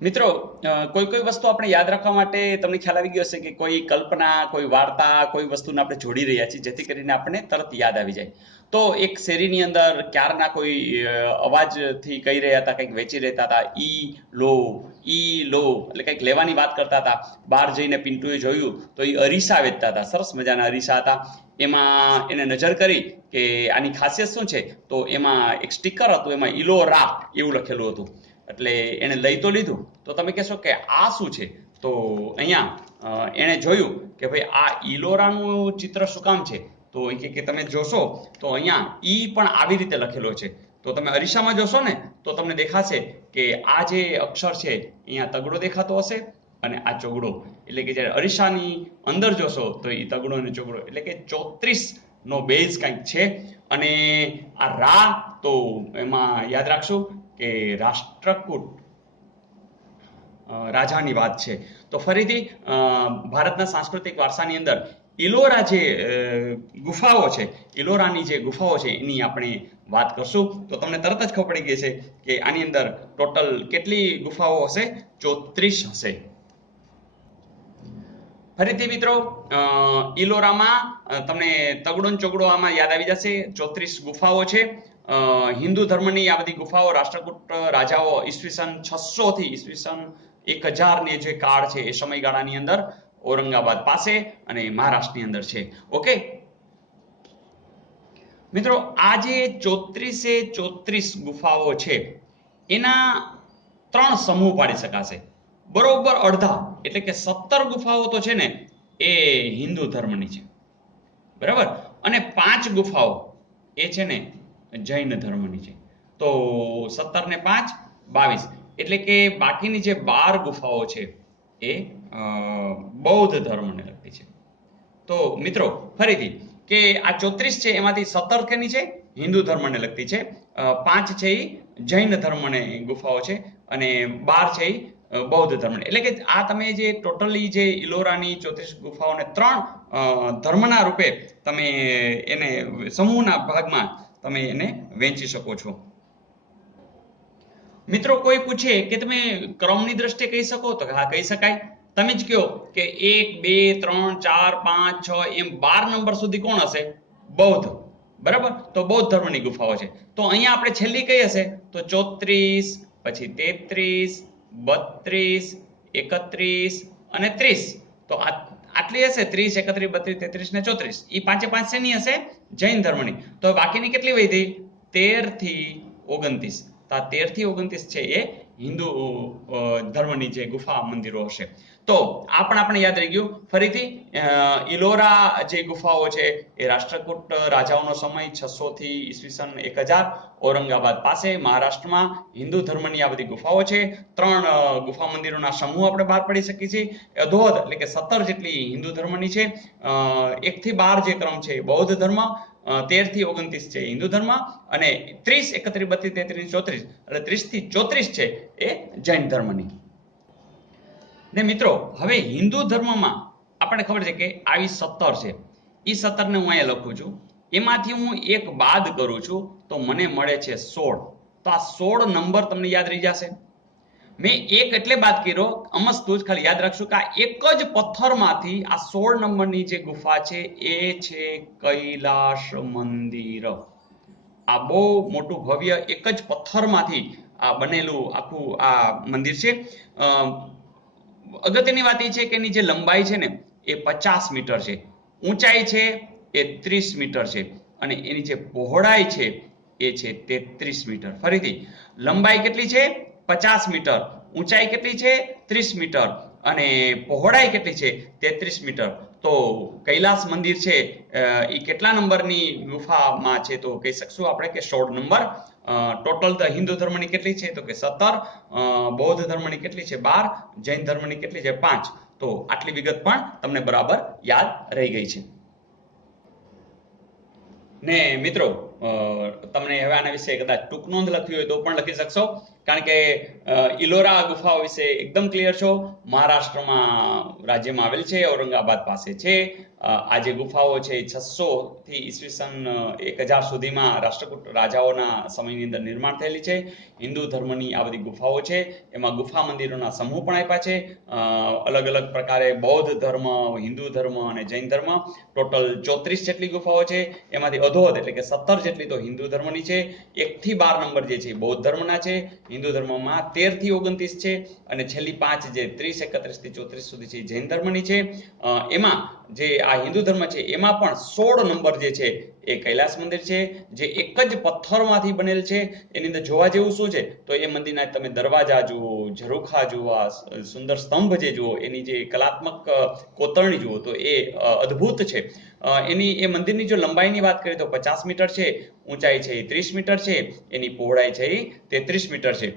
મિત્રો, કોઈ કોઈ વસ્તુ આપણે યાદ રાખવા માટે તમને ખ્યાલ આવી ગયો હશે કે કોઈ કલ્પના, કોઈ વાર્તા, કોઈ વસ્તુને આપણે જોડી રહ્યા છીએ જેથી કરીને આપણને તરત યાદ આવી જાય. તો એક શેરીની અંદર ક્યારના કોઈ અવાજથી કહી રહ્યા હતા, કંઈક વેચી રહેતા હતા, ઈ લો એટલે કંઈક લેવાની વાત કરતા હતા. બહાર જઈને પિન્ટુએ જોયું તો એ અરીસા વેચતા હતા, સરસ મજાના અરીસા હતા. એમાં એને નજર કરી કે આની ખાસિયત શું છે, તો એમાં એક સ્ટીકર હતું, એમાં ઇલોરા એવું લખેલું હતું. એટલે એને લઈ તો લીધું. તો તમે કહેશો કે આ શું છે? તો અહીંયા એણે જોયું કે ભાઈ આ ઈલોરાનું ચિત્ર શું કામ છે? તો એ કે તમે જોશો તો અહીંયા ઈ પણ આવી રીતે લખેલો છે. તો તમે અરીસામાં જોશો ને તો તમને દેખાશે કે આ જે અક્ષર છે અહીંયા તગડો દેખાતો હશે અને આ ચોગડો. એટલે કે જ્યારે અરીસાની અંદર જોશો તો એ તગડો અને ચોગડો એટલે કે 34 નો બેઝ કંઈક છે. અને આ રા તો એમાં યાદ રાખશું કે રાષ્ટ્રકૂટ રાજાની વાત છે. તો ફરીથી ભારતના સાંસ્કૃતિક વારસાની અંદર ઇલોરા જે ગુફાઓ છે, ઇલોરાની જે ગુફાઓ છે એની આપણે વાત કરશું. તો તમને તરત જ ખબર પડી ગઈ છે કે આની અંદર ટોટલ કેટલી ગુફાઓ હશે? 34 હશે. ફરીથી મિત્રો, ઇલોરામાં તમને તગડો ને ચોગડો આમાં યાદ આવી જશે. 34 ગુફાઓ છે. હિન્દુ ધર્મની આ બધી ગુફાઓ રાષ્ટ્રકૂટ રાજાઓ ઈસવીસન 600 થી ઈસવીસન 1000 ને જે કાળ છે એ સમયગાળાની અંદર ઔરંગાબાદ પાસે અને મહારાષ્ટ્રની અંદર છે. ઓકે મિત્રો, આ જે 34 ગુફાઓ છે એના 3 સમૂહ પાડી શકાશે. બરોબર અડધા એટલે કે 17 ગુફાઓ તો છે ને એ હિન્દુ ધર્મની છે, બરાબર, અને 5 ગુફાઓ એ છે ને જૈન ધર્મની છે. તો 17 ને 5 22 એટલે કે બાકીની જે 12 ગુફાઓ છે એ બૌદ્ધ ધર્મને લગતી છે. તો મિત્રો ફરીથી કે આ 34 છે એમાંથી 17 કેની છે? હિન્દુ ધર્મને લગતી છે. 5 છે એ જૈન ધર્મને ગુફાઓ છે અને 12 છે એ બૌદ્ધ ધર્મ. એટલે કે આ તમે જે ટોટલી જે ઇલોરાની 34 ગુફાઓને 3 ધર્મના રૂપે તમે એને સમૂહના ભાગમાં તમે એને વહેંચી શકો છો. મિત્રો, કોઈ પૂછે કે તમે ક્રમની દ્રષ્ટિએ કહી શકો? તો હા, કહી શકાય. તમે જ કહો કે 1 2 3 4 5 6 એમ 12 નંબર સુધી કોણ હશે? બૌદ્ધ. બરાબર, તો બૌદ્ધ ધર્મની ગુફાઓ છે. તો અહીંયા આપણે છેલ્લી કઈ હશે? તો 34, પછી 33, 32, 31 અને 30. તો આટલી હશે, 30, 31, 32, 33 ને 34. એ પાંચે પાંચ શેની હશે? જૈન ધર્મની. તો બાકીની કેટલી વધી? 13 થી 29. તો આ 13 થી 29 છે એ હિન્દુ ધર્મની જે ગુફા મંદિરો હશે. તો આ પણ આપણે યાદ રહી ગયું. ફરીથી ઇલોરા જે ગુફાઓ છે એ રાષ્ટ્રકૂટ રાજાઓનો સમય 600 થી ઈસવીસન 1000 ઔરંગાબાદ પાસે મહારાષ્ટ્રમાં હિન્દુ ધર્મની આ બધી ગુફાઓ છે. 3 ગુફા મંદિરોના સમૂહ આપણે બહાર પડી શકીએ છીએ. અધોધ એટલે કે 17 જેટલી હિન્દુ ધર્મની છે. 1 થી 12 જે ક્રમ છે બૌદ્ધ ધર્મ, 13 થી 29 છે હિન્દુ ધર્મ અને 30, 31, 32, 33, 34 એટલે 30 થી 34 છે એ જૈન ધર્મની. ને મિત્રો, હવે હિન્દુ ધર્મમાં આપણને ખબર છે કે આવી 17 છે. એ 17 ને હું અહીંયા લખું છું. એમાંથી હું એક બાદ કરું છું તો મને મળે છે 16. તો આ 16 નંબર તમને યાદ રહી જશે. મેં એક એટલે બાદ કર્યો, અમસ્તું જ ખાલી યાદ રાખશું કે આ એક જ પથ્થરમાંથી આ 16 નંબરની જે ગુફા છે એ છે કૈલાશ મંદિર. આ બહુ મોટું ભવ્ય એક જ પથ્થરમાંથી આ બનેલું આખું આ મંદિર છે. અગત્યની વાત એ છે કે એની જે લંબાઈ છે ને એ 50 મીટર છે, ઊંચાઈ છે એ 30 મીટર છે અને એની જે પહોળાઈ છે એ છે 33 મીટર. ફરીથી લંબાઈ કેટલી છે? 50 મીટર, ઊંચાઈ કેટલી છે? 30 મીટર અને પહોળાઈ કેટલી છે? 33 મીટર. તો કૈલાસ મંદિર છે એ કેટલા નંબરની ગુફામાં છે? તો કહી શકશું આપણે કે 16 નંબર. ટોટલ હિન્દુ ધર્મની કેટલી છે? તો કે 17. બૌદ્ધ ધર્મની કેટલી છે? 12. જૈન ધર્મની કેટલી છે? 5. તો આટલી વિગત પણ તમને બરાબર યાદ રહી ગઈ છે. ને મિત્રો, તમને હવે આના વિશે કદાચ ટૂંક નોંધ લખવી હોય તો પણ લખી શકશો. કારણ કે ઇલોરા ગુફાઓ વિશે એકદમ ક્લિયર છો. મહારાષ્ટ્રમાં રાજ્યમાં આવેલ છે, ઔરંગાબાદ પાસે છે. આ જે ગુફાઓ છે 600 થી ઈસવીસન 1000 સુધીમાં રાષ્ટ્રકૂટ રાજાઓના સમયની અંદર નિર્માણ થયેલી છે. હિન્દુ ધર્મની આ બધી ગુફાઓ છે. એમાં ગુફા મંદિરોના સમૂહ પણ આપ્યા છે. અલગ અલગ પ્રકારે બૌદ્ધ ધર્મ, હિન્દુ ધર્મ અને જૈન ધર્મ, ટોટલ 34 જેટલી ગુફાઓ છે. એમાંથી અધોહદ એટલે કે 17 જેટલી તો હિન્દુ ધર્મની છે. 1 થી 12 નંબર જે છે બૌદ્ધ ધર્મના છે. હિન્દુ ધર્મમાં 13 થી 29 છે. અને છેલ્લી 5 જે 30, 31 થી 34 સુધી છે જૈન ધર્મની છે. એમાં જે આ હિન્દુ ધર્મ છે એમાં પણ 16 નંબર જે છે એ કૈલાસ મંદિર છે, જે એક જ પથ્થરમાંથી બનેલ છે. એની અંદર જોવા જેવું શું છે તો એ મંદિરના તમે દરવાજા જુઓ, ઝરૂખા જુઓ, સુંદર સ્તંભ જે જુઓ, એની જે કલાત્મક કોતરણી જુઓ તો એ અદ્ભુત છે. એની એ મંદિરની જો લંબાઈની વાત કરીએ તો 50 મીટર છે, ઊંચાઈ છે એ 30 મીટર છે, એની પહોળાઈ છે એ 33 મીટર છે.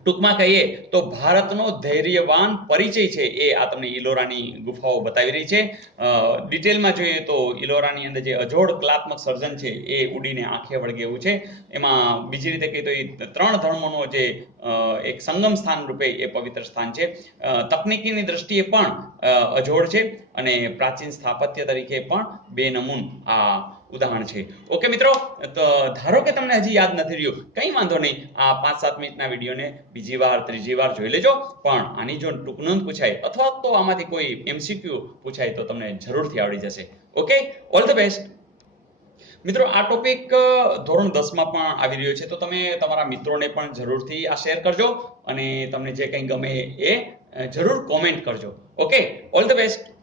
ટૂંકમાં કહીએ તો ભારતનો ધૈર્યવાન પરિચય છે એ આ તમને ઇલોરાની ગુફાઓ બતાવી રહી છે. ડિટેલમાં જોઈએ તો ઇલોરાની અંદર જે અજોડ કલાત્મક સર્જન છે એ ઉડીને આંખે વળગે એવું છે. એમાં બીજી રીતે કહીએ તો એ 3 ધર્મોનો જે એક સંગમ સ્થાન રૂપે એ પવિત્ર સ્થાન છે. તકનીકીની દ્રષ્ટિએ પણ અજોડ છે અને પ્રાચીન સ્થાપત્ય તરીકે પણ બેનમૂન આ ઉદાહરણ છે. ઓકે મિત્રો, તો ધારો કે તમને હજી યાદ નથી રહ્યું, કંઈ વાંધો નહીં, આ 5-7 મિનિટના વિડીયોને બીજી વાર, ત્રીજી વાર જોઈ લેજો. પણ આની જો ટૂંક નોંધ પૂછાય અથવા તો આમાંથી કોઈ MCQ પૂછાય તો તમને જરૂરથી આવડી જશે. Okay, all the best. મિત્રો, આ ટોપિક ધોરણ 10માં પણ આવી રહ્યો છે, તો તમે તમારા મિત્રોને પણ જરૂરથી આ શેર કરજો અને તમને જે કંઈ ગમે એ જરૂર કોમેન્ટ કરજો. Okay, all the best.